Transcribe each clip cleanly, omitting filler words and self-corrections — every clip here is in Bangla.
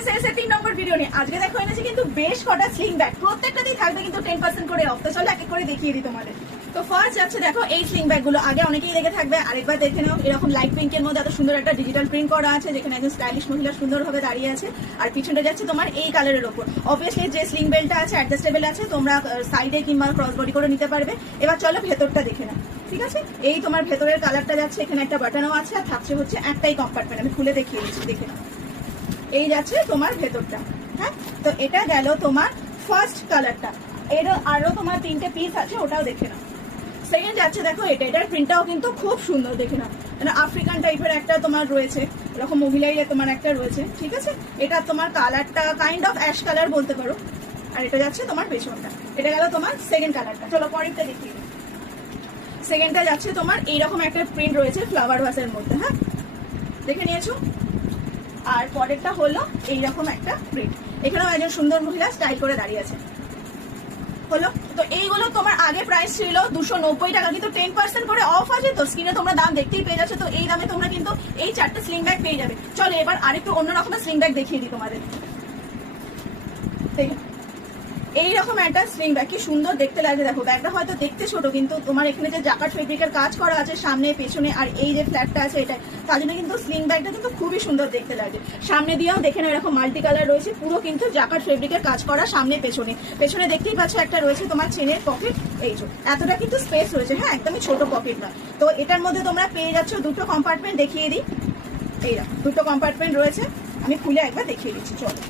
ক্লিয়ারেন্স সেলসের 3 নম্বর ভিডিও নিয়ে আজকে দেখো এনেছি কিন্তু বেশ কটা স্লিং ব্যাগ, প্রত্যেকটাতেই থাকবে কিন্তু 10% করে অফ। তো চলো এক এক করে দেখিয়ে দিই তোমাদের। তো ফার্স্ট যাচ্ছে দেখো এই স্লিং ব্যাগ গুলো, আগে অনেকেই দেখে থাকবে, আরেকবার দেখে নাও। এরকম লাইট পিঙ্কের মধ্যে এত সুন্দর একটা ডিজিটাল প্রিন্ট করা আছে, যেখানে একজন স্টাইলিশ মহিলা সুন্দরভাবে দাঁড়িয়ে আছে, আর পিছনটা যাচ্ছে তোমার এই কালারের ওপর। অবভিয়াসলি যে স্লিং বেলটা আছে অ্যাডজাস্টেবল আছে, তোমরা সাইডে কিংবা ক্রস বডি করে নিতে পারবে। এবার চলো ভেতরটা দেখে নাও, ঠিক আছে? এই তোমার ভেতরের কালারটা যাচ্ছে, এখানে একটা বাটনও আছে, আর থাকছে হচ্ছে একটাই কম্পার্টমেন্ট। আমি খুলে দেখিয়ে দিচ্ছি, দেখে নাও। এই যাচ্ছে তোমার ভেতরটা। হ্যাঁ, তো এটা গেল তোমার ফার্স্ট কালারটা। এর আরো তোমার 3টে পিস আছে, ওটাও দেখে নাও। সেকেন্ড যাচ্ছে দেখো এটা, এটার প্রিন্টটাও কিন্তু খুব সুন্দর, দেখে নাও। মানে আফ্রিকান টাইপের একটা তোমার রয়েছে, এরকম মহিলাই তোমার একটা রয়েছে, ঠিক আছে? এটা তোমার কালারটা কাইন্ড অফ অ্যাশ কালার বলতে পারো। আর এটা যাচ্ছে তোমার পেছনটা। এটা গেল তোমার সেকেন্ড কালারটা। চলো পরেরটা দেখিয়ে দিই। সেকেন্ডটা যাচ্ছে তোমার এইরকম একটা প্রিন্ট রয়েছে ফ্লাওয়ার ভাসের মধ্যে। হ্যাঁ, দেখে নিয়েছো? আর পরেরটা হলো এইরকম একটা প্রিন্ট, এখানেও একজন সুন্দর মহিলা স্টাইল করে দাঁড়িয়ে আছে। হলো তো এইগুলো তোমার আগে প্রাইস ছিল 290 টাকা, কিন্তু 10% করে অফ আছে। তো স্ক্রিনে তোমরা দাম দেখতেই পেয়ে যাচ্ছ। তো এই দামে তোমরা কিন্তু এই 4টে স্লিং ব্যাগ পেয়ে যাবে। চলো এবার আরেকটু অন্য রকমের স্লিং ব্যাগ দেখিয়ে দিই তোমাদের। এইরকম একটা স্লিং ব্যাগ, কি সুন্দর দেখতে লাগে। দেখো ব্যাগটা হয়তো দেখতে ছোট, কিন্তু তোমার এখানে যে জাকার্ড ফেব্রিকের কাজ করা আছে সামনে পেছনে, আর এই যে ফ্ল্যাটটা আছে এটা, তার জন্য কিন্তু স্লিং ব্যাগটা কিন্তু খুবই সুন্দর দেখতে লাগে। সামনে দিয়েও দেখে নাও এরকম মাল্টি কালার রয়েছে, পুরো কিন্তু জাকার্ড ফেব্রিকের কাজ করা সামনে পেছনে। পেছনে দেখতেই পাচ্ছ একটা রয়েছে তোমার চেনের পকেট, এই যে এতটা কিন্তু স্পেস রয়েছে। হ্যাঁ, একদমই ছোট পকেট না। তো এটার মধ্যে তোমরা পেয়ে যাচ্ছ দুটো কম্পার্টমেন্ট। দেখিয়ে দিই, এইরকম দুটো কম্পার্টমেন্ট রয়েছে, আমি খুলে একবার দেখিয়ে দিচ্ছি। চলো,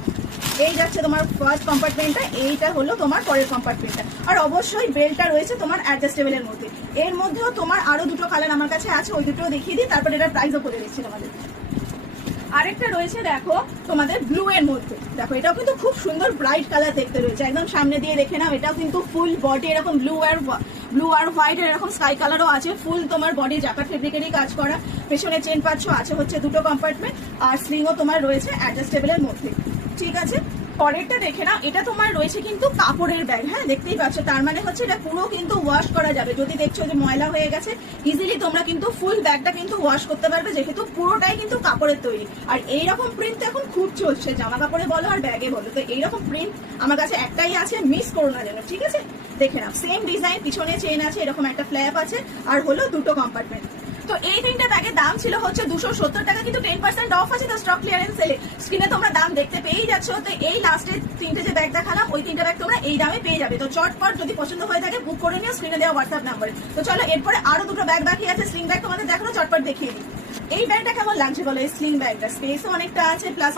এই যাচ্ছে তোমার ফার্স্ট কম্পার্টমেন্টটা, এইটা হলো তোমার পরের কম্পার্টমেন্টটা। আর অবশ্যই বেল্টটা রয়েছে তোমার অ্যাডজাস্টেবলের মধ্যে। এর মধ্যেও তোমার আরো দুটো কালার আমার কাছে আছে, ওই দুটো দেখিয়ে দিই, তারপর এটার প্রাইসও করে দিচ্ছি তোমাদের। আরেকটা রয়েছে দেখো তোমাদের ব্লু এর মধ্যে। দেখো এটাও কিন্তু খুব সুন্দর ব্রাইট কালার দেখতে রয়েছে, একদম সামনে দিয়ে দেখে নাও। এটাও কিন্তু ফুল বডি এরকম ব্লু আর হোয়াইট এরকম স্কাই কালারও আছে। ফুল তোমার বডি জাকার্ড ফেব্রিকেরই কাজ করা। পেছনে চেন পাচ্ছ, আছে হচ্ছে দুটো কম্পার্টমেন্ট, আর স্লিংও তোমার রয়েছে অ্যাডজাস্টেবলের মধ্যে, ঠিক আছে? পরেরটা দেখে না, এটা তোমার রয়েছে কিন্তু কাপড়ের ব্যাগ। হ্যাঁ, দেখতেই পাচ্ছ, তার মানে হচ্ছে এটা পুরো কিন্তু ওয়াশ করা যাবে। যদি দেখছো যে ময়লা হয়ে গেছে, ইজিলি তোমরা কিন্তু ফুল ব্যাগটা কিন্তু ওয়াশ করতে পারবে, যেহেতু পুরোটাই কিন্তু কাপড়ের তৈরি। আর এইরকম প্রিন্ট এখন খুব চলছে, জামা কাপড়ে বলো আর ব্যাগে বলো। তো এইরকম প্রিন্ট আমার কাছে একটাই আছে, মিস করো না যেন, ঠিক আছে? দেখে নাও, সেম ডিজাইন, পিছনে চেন আছে, এরকম একটা ফ্ল্যাপ আছে, আর হলো দুটো কম্পার্টমেন্ট। তো এই 3টে ব্যাগের দাম ছিল হচ্ছে 270 টাকা, কিন্তু 10% অফ আছে তো স্টক ক্লিয়ারেন্স সেলে। স্ক্রিনে তোমরা দাম দেখতে পেয়েই যাচ্ছ। তো এই লাস্টের 3টে যে ব্যাগ দেখালাম, ওই 3টে ব্যাগ তোমরা এই দামে পেয়ে যাবে। তো চটপট যদি পছন্দ হয়ে থাকে বুক করে নিও স্ক্রিনে দেওয়া হোয়াটসঅ্যাপ নাম্বারে। তো চলো এরপরে আরো দুটো ব্যাগ বাকি আছে, স্লিং ব্যাগ তোমাদের দেখানো, চটপট দেখিয়ে দিই। এই ব্যাগটা কেমন লাগছে বলো? এই স্লিং ব্যাগটা স্পেসও অনেকটা আছে, প্লাস